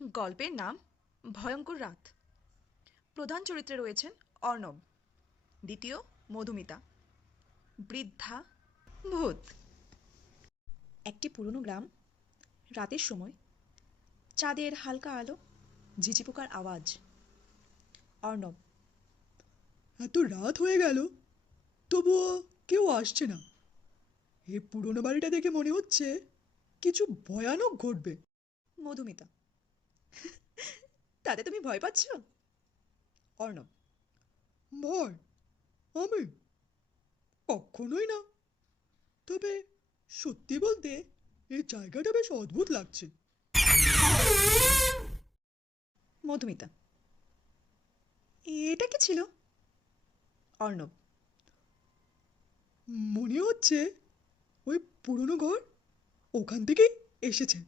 গল্পের নাম ভয়ঙ্কর রাত। প্রধান চরিত্রে রয়েছেন অর্ণব, দ্বিতীয় মধুমিতা, বৃদ্ধা, ভূত। একটি পুরনো গ্রাম। রাতের সময় চাঁদের হালকা আলো, ঝিঝি পোকার আওয়াজ। অর্ণব: এত রাত হয়ে গেল, তবুও কেউ আসছে না। এই পুরোনো বাড়িটা দেখে মনে হচ্ছে কিছু ভয়ানক ঘটবে। মধুমিতা: তাতে তুমি ভয় পাচ্ছ? অর্ণব: ভয়? আমি? কখনোই না। তবে সত্যি বলতে এই জায়গাটা বেশ অদ্ভুত লাগছে। মধুমিতা: এটা কি ছিল? অর্ণব: মনে হচ্ছে ওই পুরনো ঘর, ওখান থেকেই এসেছে।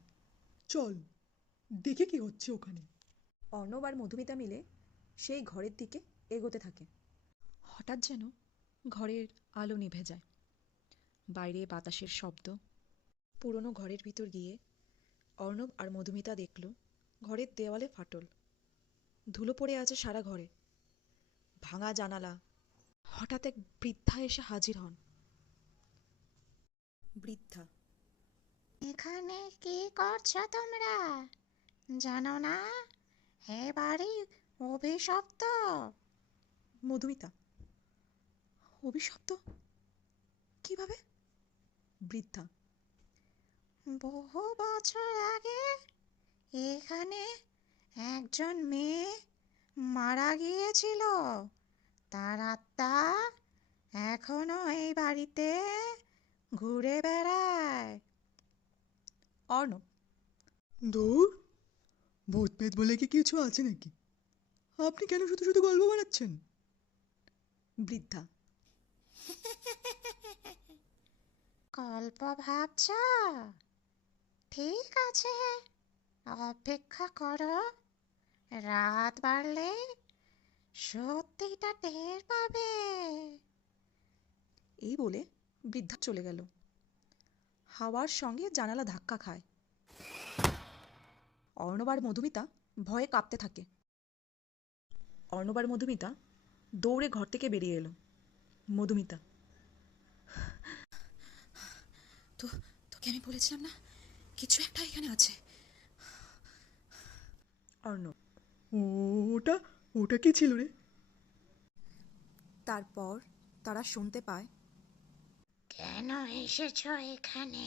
চল দেখে কি হচ্ছে ওখানে। অর্ণব আর মধুমিতা মিলে সেই ঘরের দিকে এগোতে থাকে। হঠাৎ যেন ঘরের আলো নিভে যায়। বাইরে বাতাসের শব্দ। পুরনো ঘরের ভিতর গিয়ে অর্ণব আর মধুমিতা দেখল ঘরের দেওয়ালে ফাটল, ধুলো পড়ে আছে সারা ঘরে, ভাঙা জানালা। হঠাৎ এক বৃদ্ধা এসে হাজির হন। বৃদ্ধা: এখানে কি করছো তোমরা? জানো না এ বাড়ি অভিশপ্ত? মধুমিতা: অভিশপ্ত? কিভাবে? বৃদ্ধা: বহু বছর আগে এখানে একজন মেয়ে মারা গিয়েছিল। তার আত্মা এখনো এই বাড়িতে ঘুরে বেড়ায়। অর্ণব: দূর, ভূত পেত বলে কি কিছু আছে নাকি? আপনি কেন শুধু শুধু গল্প বানাচ্ছেন? বৃদ্ধা: গল্প ভাবছ? ঠিক আছে, অপেক্ষা করো। রাত বাড়লে সত্যিটা টের পাবে। এই বলে বৃদ্ধা চলে গেল। হাওয়ার সঙ্গে জানালা ধাক্কা খায়। অর্ণব আর মধুমিতা ভয়ে কাঁপতে থাকে। অর্ণব আর মধুমিতা দৌড়ে ঘর থেকে বেরিয়ে এলো। মধুমিতা: তো তোকে আমি বলেছিলাম না, কিছু একটা এখানে আছে। অর্ণব: ওটা ওটা কি ছিল রে? তারপর তারা শুনতে পায়, কেন এসেছো এখানে?